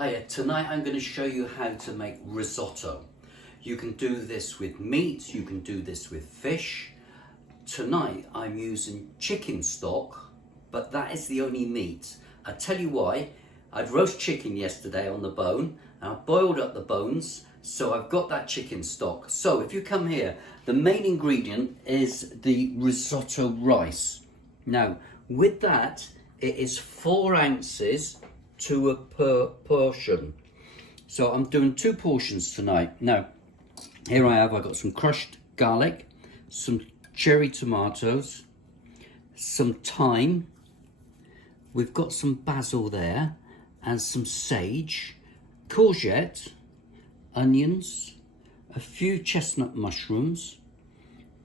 Hiya, tonight I'm going to show you how to make risotto. You can do this with meat, you can do this with fish. Tonight I'm using chicken stock, but that is the only meat. I'll tell you why. I'd roast chicken yesterday on the bone, and I boiled up the bones, so I've got that chicken stock. So if you come here, the main ingredient is the risotto rice. Now, with that, it is 4 ounces to a portion. So I'm doing 2 portions tonight. Now, here I've got some crushed garlic, some cherry tomatoes, some thyme, we've got some basil there, and some sage, courgette, onions, a few chestnut mushrooms,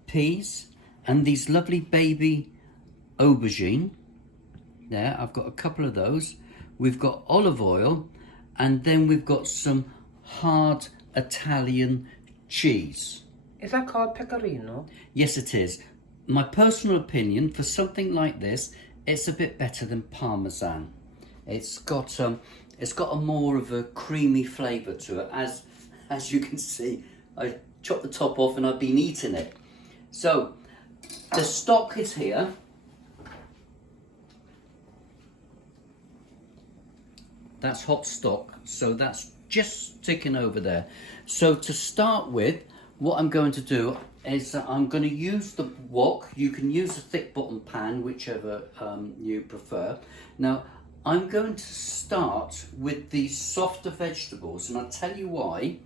peas, and these lovely baby aubergine. There, I've got a couple of those. We've got olive oil, and then we've got some hard Italian cheese. Is that called pecorino? Yes, it is. My personal opinion, for something like this, it's a bit better than Parmesan. It's got a more of a creamy flavour to it. As you can see, I chopped the top off and I've been eating it. So the stock is here. That's hot stock, so that's just sticking over there. So to start with, what I'm going to do is I'm going to use the wok. You can use a thick bottom pan, whichever you prefer. Now, I'm going to start with these softer vegetables, and I'll tell you why.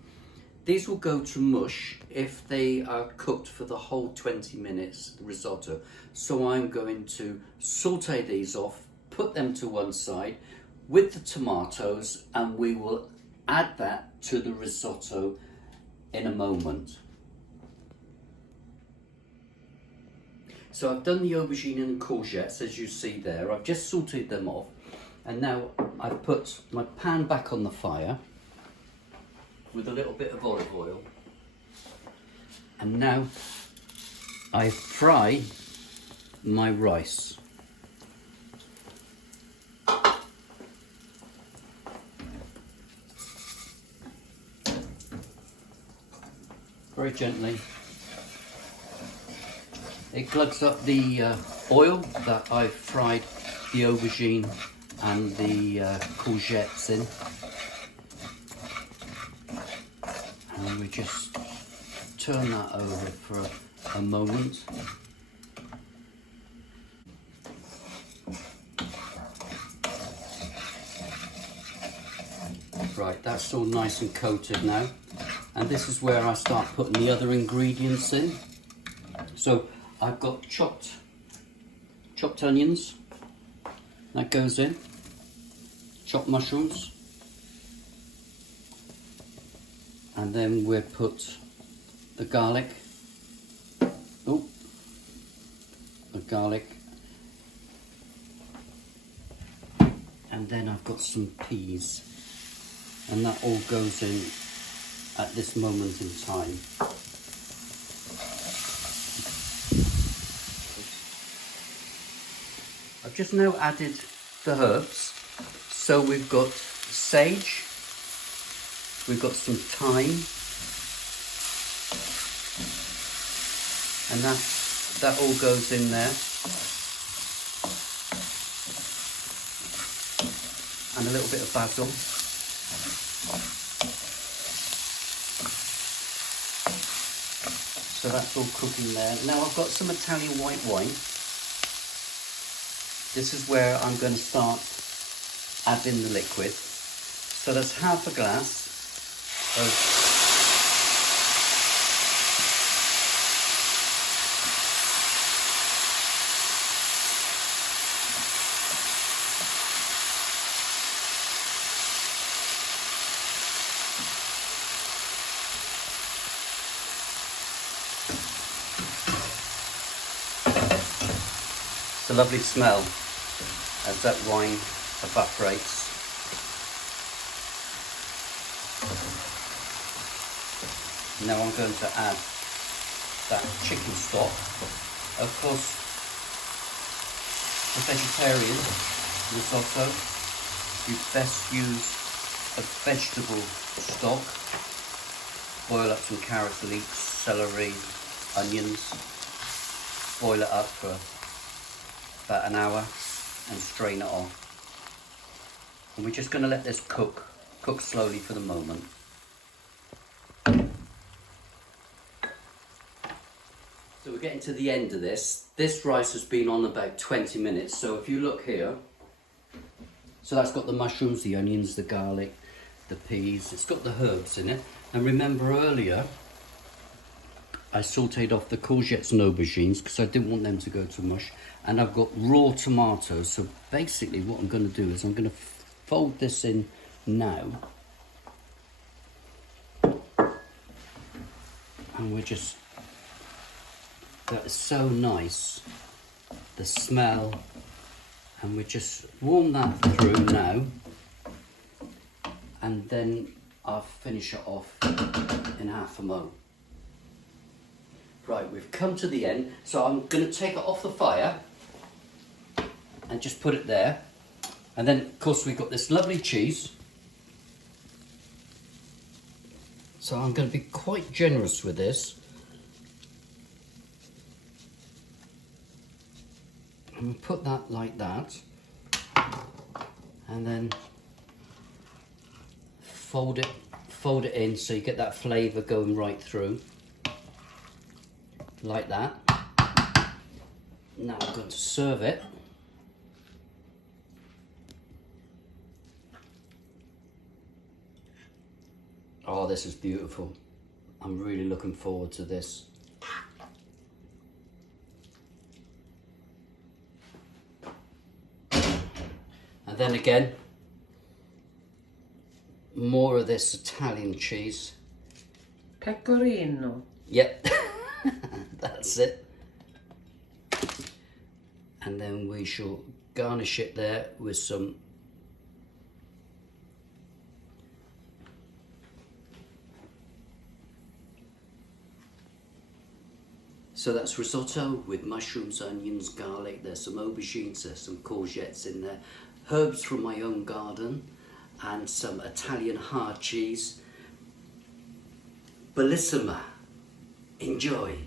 These will go to mush if they are cooked for the whole 20 minutes, the risotto. So I'm going to saute these off, put them to one side, with the tomatoes, and we will add that to the risotto in a moment. So I've done the aubergine and courgettes, as you see there. I've just sauteed them off, and now I've put my pan back on the fire with a little bit of olive oil, and now I fry my rice. Very gently. It glugs up the oil that I've fried the aubergine and the courgettes in. And we just turn that over for a moment. Right, that's all nice and coated now. And this is where I start putting the other ingredients in. So I've got chopped onions, that goes in, chopped mushrooms, and then we'll put the garlic, the garlic, and then I've got some peas, and that all goes in at this moment in time. I've just now added the herbs. So we've got sage, we've got some thyme, and that all goes in there. And a little bit of basil. So that's all cooking there. Now I've got some Italian white wine. This is where I'm going to start adding the liquid. So that's half a glass of the lovely smell as that wine evaporates. Now I'm going to add that chicken stock. Of course, for vegetarian risotto, you best use a vegetable stock. Boil up some carrots, leeks, celery, onions. Boil it up for about an hour and strain it off. And we're just going to let this cook slowly for the moment. So we're getting to the end of this. This rice has been on about 20 minutes. So if you look here, so that's got the mushrooms, the onions, the garlic, the peas. It's got the herbs in it. And remember earlier, I sauteed off the courgettes and aubergines because I didn't want them to go to mush. And I've got raw tomatoes. So basically what I'm going to do is I'm going to fold this in now. And we're just, that is so nice, the smell. And we just warm that through now. And then I'll finish it off in half a mo. Right, we've come to the end, so I'm going to take it off the fire and just put it there. And then, of course, we've got this lovely cheese. So I'm going to be quite generous with this. And put that like that. And then fold it in so you get that flavour going right through. Like that. Now I'm going to serve it. Oh, this is beautiful. I'm really looking forward to this. And then again, more of this Italian cheese. Pecorino. Yep, that's it. And then we shall garnish it there with some so that's risotto with mushrooms, onions, garlic. There's some aubergines, there's some courgettes in there, herbs from my own garden, and some Italian hard cheese. Bellissima. Enjoy.